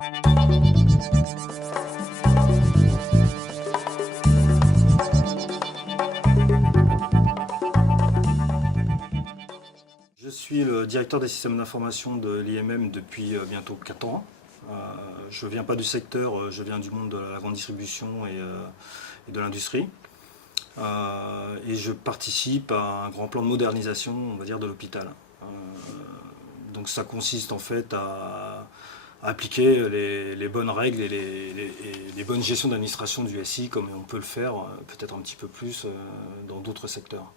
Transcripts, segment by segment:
Je suis le directeur des systèmes d'information de l'IMM depuis bientôt 4 ans. Je ne viens pas du secteur, je viens du monde de la grande distribution et de l'industrie. Et je participe à un grand plan de modernisation, on va dire, de l'hôpital. Donc ça consiste en fait à appliquer les bonnes règles et les bonnes gestions d'administration du SI comme on peut le faire peut-être un petit peu plus dans d'autres secteurs.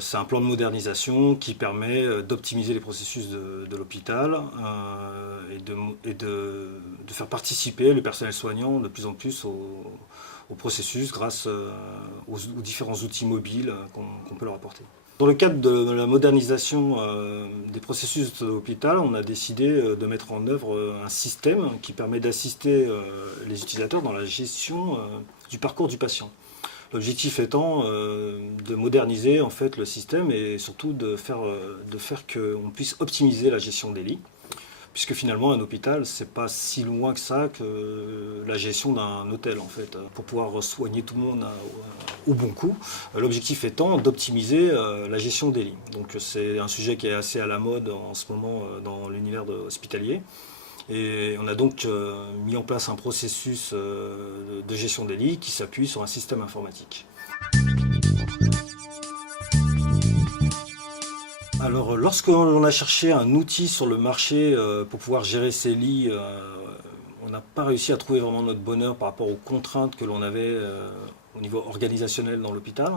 C'est un plan de modernisation qui permet d'optimiser les processus de l'hôpital et de faire participer le personnel soignant de plus en plus au processus grâce aux différents outils mobiles qu'on peut leur apporter. Dans le cadre de la modernisation des processus de l'hôpital, on a décidé de mettre en œuvre un système qui permet d'assister les utilisateurs dans la gestion du parcours du patient. L'objectif étant de moderniser en fait le système et surtout de faire qu'on puisse optimiser la gestion des lits, puisque finalement un hôpital c'est pas si loin que ça que la gestion d'un hôtel en fait. Pour pouvoir soigner tout le monde au bon coup, l'objectif étant d'optimiser la gestion des lits. Donc c'est un sujet qui est assez à la mode en ce moment dans l'univers hospitalier. Et on a donc mis en place un processus de gestion des lits qui s'appuie sur un système informatique. Alors, lorsqu'on a cherché un outil sur le marché pour pouvoir gérer ces lits, on n'a pas réussi à trouver vraiment notre bonheur par rapport aux contraintes que l'on avait au niveau organisationnel dans l'hôpital.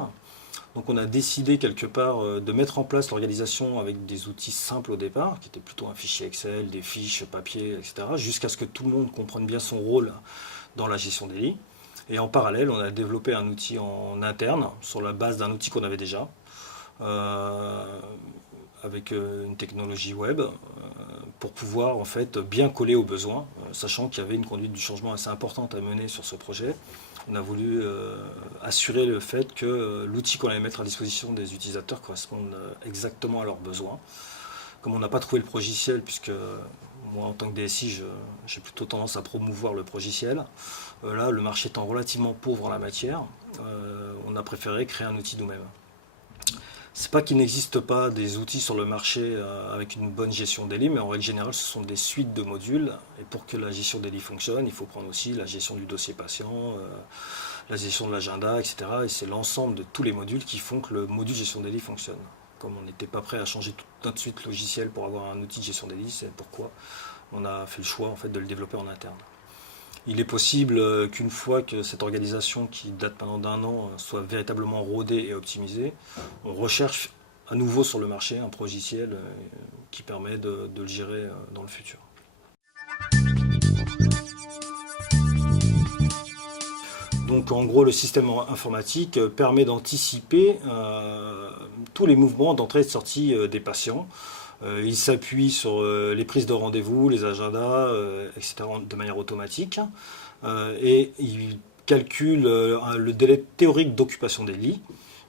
Donc on a décidé quelque part de mettre en place l'organisation avec des outils simples au départ, qui étaient plutôt un fichier Excel, des fiches, papier, etc., jusqu'à ce que tout le monde comprenne bien son rôle dans la gestion des lits. Et en parallèle, on a développé un outil en interne, sur la base d'un outil qu'on avait déjà, avec une technologie web, pour pouvoir en fait bien coller aux besoins, sachant qu'il y avait une conduite du changement assez importante à mener sur ce projet. On a voulu assurer le fait que l'outil qu'on allait mettre à disposition des utilisateurs corresponde exactement à leurs besoins. Comme on n'a pas trouvé le progiciel, puisque moi en tant que DSI, j'ai plutôt tendance à promouvoir le progiciel, là le marché étant relativement pauvre en la matière, on a préféré créer un outil nous-mêmes. C'est pas qu'il n'existe pas des outils sur le marché avec une bonne gestion des lits, mais en règle générale, ce sont des suites de modules. Et pour que la gestion des lits fonctionne, il faut prendre aussi la gestion du dossier patient, la gestion de l'agenda, etc. Et c'est l'ensemble de tous les modules qui font que le module gestion des lits fonctionne. Comme on n'était pas prêt à changer tout de suite le logiciel pour avoir un outil de gestion des lits, c'est pourquoi on a fait le choix en fait, de le développer en interne. Il est possible qu'une fois que cette organisation qui date maintenant d'1 an soit véritablement rodée et optimisée, on recherche à nouveau sur le marché un progiciel qui permet de le gérer dans le futur. Donc en gros, le système informatique permet d'anticiper tous les mouvements d'entrée et de sortie des patients. Il s'appuie sur les prises de rendez-vous, les agendas, etc. de manière automatique. Et il calcule le délai théorique d'occupation des lits.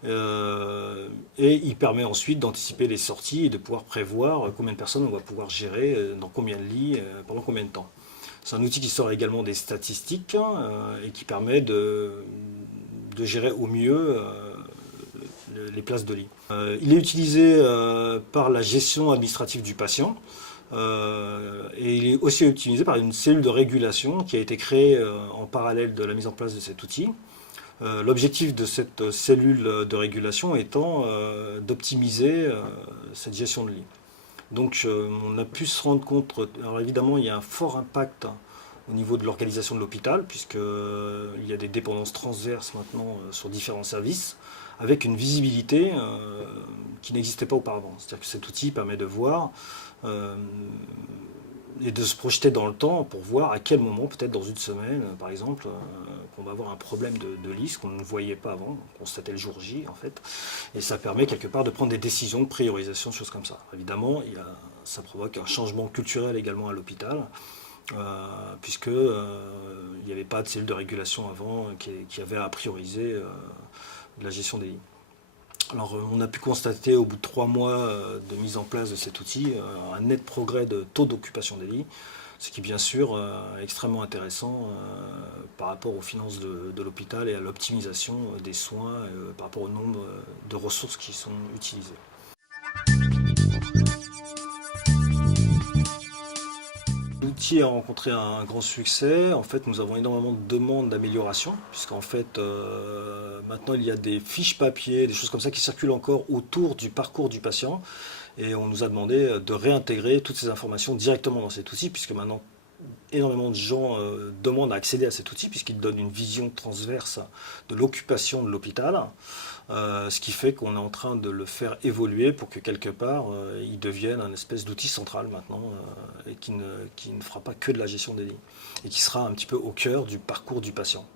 Et il permet ensuite d'anticiper les sorties et de pouvoir prévoir combien de personnes on va pouvoir gérer dans combien de lits, pendant combien de temps. C'est un outil qui sort également des statistiques et qui permet de gérer au mieux les places de lit. Il est utilisé par la gestion administrative du patient et il est aussi utilisé par une cellule de régulation qui a été créée en parallèle de la mise en place de cet outil. L'objectif de cette cellule de régulation étant d'optimiser cette gestion de lit. Donc on a pu se rendre compte, alors évidemment il y a un fort impact au niveau de l'organisation de l'hôpital, puisqu'il y a des dépendances transverses maintenant sur différents services, avec une visibilité qui n'existait pas auparavant. C'est-à-dire que cet outil permet de voir et de se projeter dans le temps pour voir à quel moment, peut-être dans une semaine par exemple, qu'on va avoir un problème de lit, ce qu'on ne voyait pas avant, on constatait le jour J en fait, et ça permet quelque part de prendre des décisions de priorisation, choses comme ça. Évidemment, ça provoque un changement culturel également à l'hôpital, puisque il n'y avait pas de cellule de régulation avant qui avait à prioriser la gestion des lits. Alors on a pu constater au bout de 3 mois de mise en place de cet outil un net progrès de taux d'occupation des lits, Ce qui bien sûr est extrêmement intéressant par rapport aux finances de l'hôpital et à l'optimisation des soins par rapport au nombre de ressources qui sont utilisées. L'outil a rencontré un grand succès. En fait, nous avons énormément de demandes d'amélioration, puisqu'en fait, maintenant, il y a des fiches papier, des choses comme ça qui circulent encore autour du parcours du patient. Et on nous a demandé de réintégrer toutes ces informations directement dans cet outil, puisque maintenant, énormément de gens demandent à accéder à cet outil, puisqu'il donne une vision transverse de l'occupation de l'hôpital. Ce qui fait qu'on est en train de le faire évoluer pour que quelque part il devienne un espèce d'outil central maintenant et qui ne fera pas que de la gestion des lits et qui sera un petit peu au cœur du parcours du patient.